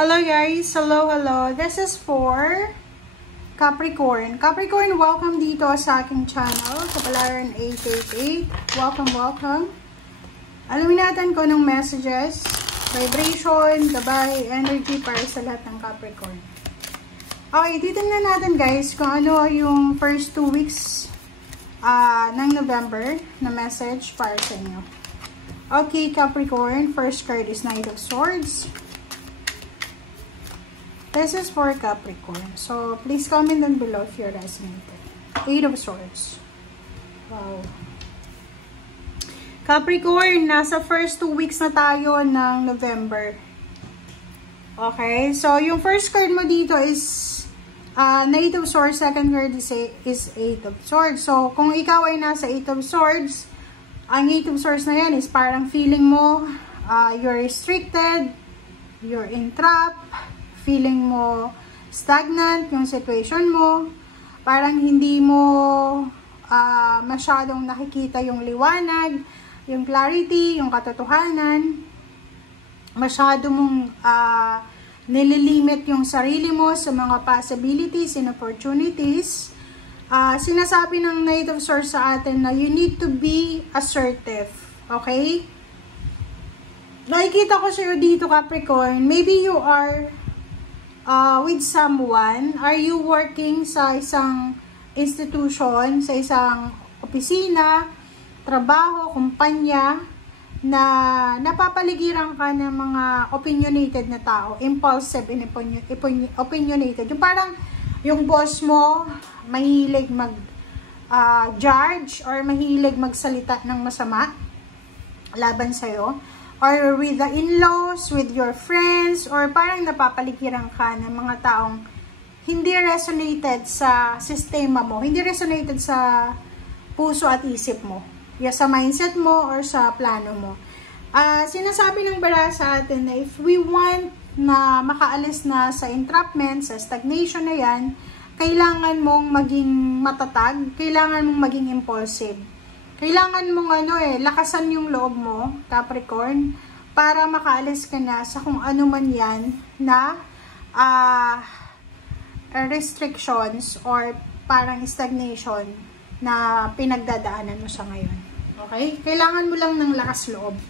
Hello guys, hello. This is for Capricorn. Capricorn, welcome dito sa aking channel, Kapalaran 888. Welcome. Alamin natin kung anong messages, vibration, gabay, energy para sa lahat ng Capricorn. Okay, titingnan natin guys kung ano yung first 2 weeks ng November na message para sa inyo. Okay, Capricorn, first card is Knight of Swords. This is for Capricorn. So, please comment down below if you're resonated. 8 of Swords. Wow. Capricorn, nasa first 2 weeks na tayo ng November. Okay? So, yung first card mo dito is Knight of Swords. Second card is 8 of Swords. So, kung ikaw ay nasa 8 of Swords, ang 8 of Swords na yan is parang feeling mo you're restricted, you're entrapped, feeling mo stagnant yung situation mo, parang hindi mo masyadong nakikita yung liwanag, yung clarity, yung katotohanan, masyado mong nililimit yung sarili mo sa mga possibilities and opportunities. Sinasabi ng Knight of Swords sa atin na you need to be assertive, okay? Nakikita ko sa'yo dito, Capricorn, maybe you are with someone. Are you working sa isang institution, sa isang opisina, trabaho, kumpanya, na napapaligiran ka ng mga opinionated na tao, impulsive and opinionated. Yung parang yung boss mo mahilig judge or mahilig magsalita ng masama laban sa'yo, or with the in-laws, with your friends, or parang napapaligiran ka ng mga taong hindi resonated sa sistema mo, hindi resonated sa puso at isip mo, sa mindset mo or sa plano mo. Sinasabi ng bara sa atin na if we want na makaalis na sa entrapment, sa stagnation na yan, kailangan mong maging matatag, kailangan mong maging impulsive. Kailangan mong lakasan yung loob mo, Capricorn, para makaalis ka na sa kung ano man yan na restrictions or parang stagnation na pinagdadaanan mo sa ngayon. Okay? Kailangan mo lang ng lakas loob.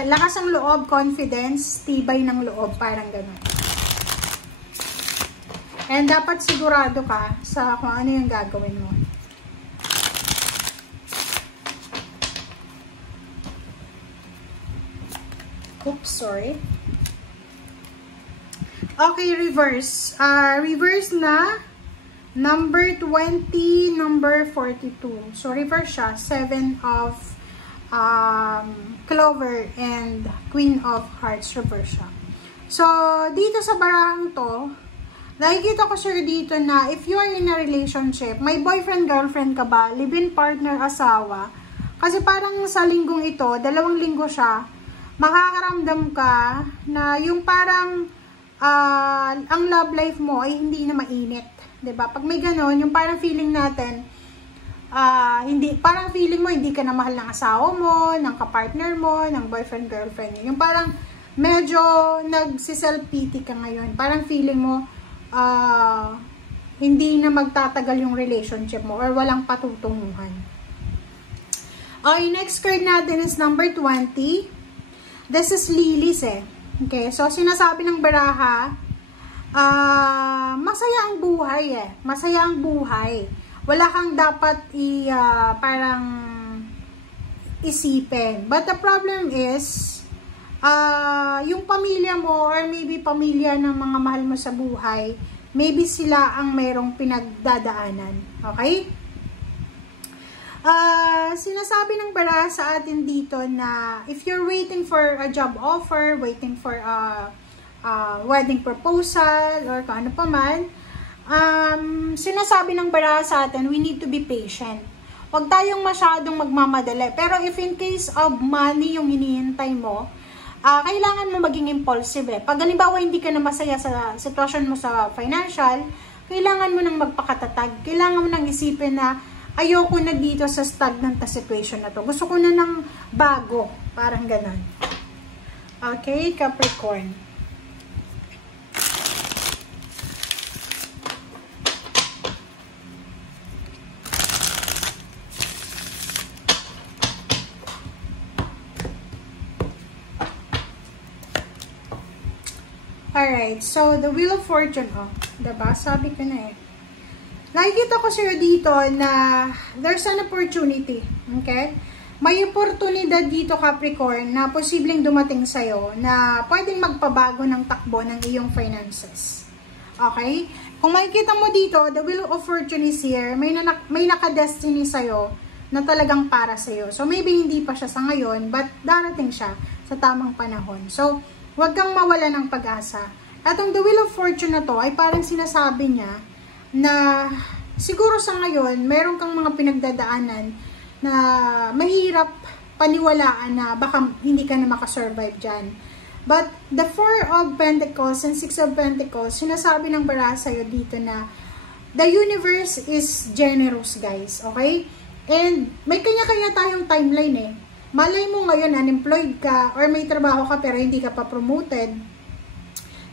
Lakas ang loob, confidence, tibay ng loob, parang gano'n. And dapat sigurado ka sa kung ano yung gagawin mo. Oops, sorry. Okay, reverse. Reverse na number 20, number 42. So, reverse siya. 7 of clover and Queen of Hearts. Reverse siya. So, dito sa barang to, nakikita ko sir dito na if you are in a relationship, may boyfriend, girlfriend ka ba, live-in partner, asawa, kasi parang sa linggong ito, 2 linggo siya, makakaramdam ka na yung parang ang love life mo ay hindi na mainit, 'di ba? Pag may gano'n, yung parang feeling natin parang feeling mo hindi ka na mahal ng asawa mo, ng kapartner mo, ng boyfriend, girlfriend. Yung parang medyo nagsi-self-pity ka ngayon. Parang feeling mo hindi na magtatagal yung relationship mo or walang patutunguhan. Okay, next card natin is number 20. This is Lilies Okay, so sinasabi ng baraha, masaya ang buhay Masaya ang buhay. Wala kang dapat parang isipin. But the problem is, yung pamilya mo or maybe pamilya ng mga mahal mo sa buhay, maybe sila ang mayroong pinagdadaanan. Okay? Sinasabi ng bara sa atin dito na if you're waiting for a job offer, waiting for a wedding proposal, or kung ano pa man, sinasabi ng bara sa atin, we need to be patient. Huwag tayong masyadong magmamadali. Pero if in case of money yung hinihintay mo, kailangan mo maging impulsive Pag halimbawa hindi ka na masaya sa sitwasyon mo sa financial, kailangan mo nang magpakatatag. Kailangan mo nang isipin na ayoko na dito sa stagnant na situation na to. Gusto ko na ng bago. Parang ganon. Okay, Capricorn. Alright, so the Wheel of Fortune, diba? Sabi ko na eh. Nakikita ko sa'yo dito na there's an opportunity, okay? May oportunidad dito, Capricorn, na posibleng dumating sa'yo na pwedeng magpabago ng takbo ng iyong finances. Okay? Kung makikita mo dito, the Wheel of Fortune is here, may naka-destiny sa'yo na talagang para sa'yo. So, maybe hindi pa siya sa ngayon, but darating siya sa tamang panahon. So, huwag kang mawala ng pag-asa. At ang the Wheel of Fortune na to ay parang sinasabi niya na siguro sa ngayon, meron kang mga pinagdadaanan na mahirap paniwalaan na baka hindi ka na makasurvive dyan. But the 4 of Pentacles and 6 of Pentacles, sinasabi ng bara sa'yo dito na the universe is generous, guys. Okay? And may kanya-kanya tayong timeline eh. Malay mo ngayon, unemployed ka, or may trabaho ka pero hindi ka pa promoted.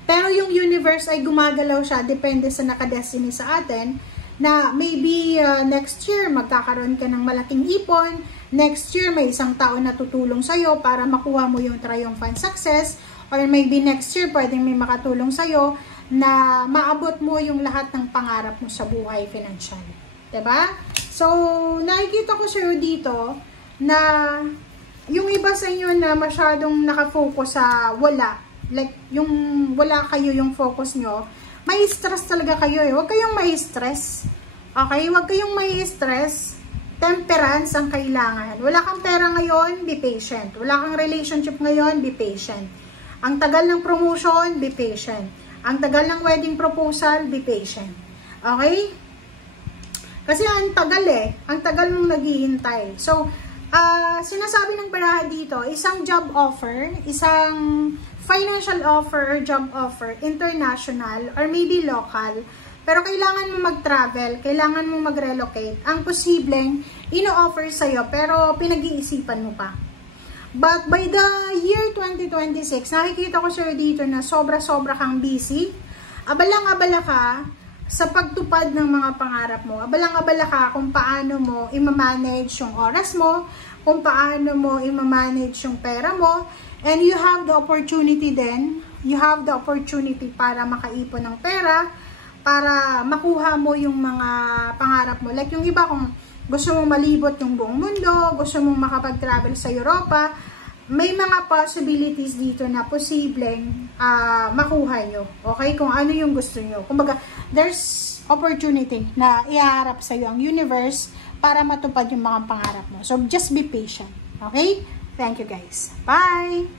Pero yung universe ay gumagalaw siya, depende sa nakadestiny sa atin, na maybe next year magkakaroon ka ng malaking ipon, next year may isang tao na tutulong sa'yo para makuha mo yung triumphant success, or maybe next year pwedeng may makatulong sa'yo na maabot mo yung lahat ng pangarap mo sa buhay financial. Diba? So, nakikita ko sa'yo dito na yung iba sa inyo na masyadong nakafocus sa wala, like yung wala kayo yung focus nyo, may stress talaga kayo eh. Huwag kayong may stress. Okay? Huwag kayong may stress. Temperance ang kailangan. Wala kang pera ngayon, be patient. Wala kang relationship ngayon, be patient. Ang tagal ng promotion, be patient. Ang tagal ng wedding proposal, be patient. Okay? Kasi ang tagal eh. Ang tagal mong naghihintay. So, sinasabi ng baraha dito, isang job offer, isang financial offer or job offer, international or maybe local, pero kailangan mo mag-travel, kailangan mo mag-relocate, ang posibleng ino-offer sa'yo, pero pinag-iisipan mo pa. But by the year 2026, nakikita ko sa'yo dito na sobra-sobra kang busy, abalang-abala ka sa pagtupad ng mga pangarap mo, abalang-abala ka kung paano mo i-manage yung oras mo, kung paano mo i-manage yung pera mo, and you have the opportunity then, you have the opportunity para makaipon ng pera, para makuha mo yung mga pangarap mo. Like yung iba, kung gusto mong malibot yung buong mundo, gusto mong makapag-travel sa Europa, may mga possibilities dito na posibleng makuha nyo. Okay? Kung ano yung gusto nyo. Kumbaga, there's opportunity na iharap sa iyo ang universe para matupad yung mga pangarap mo. So, just be patient. Okay? Thank you guys. Bye!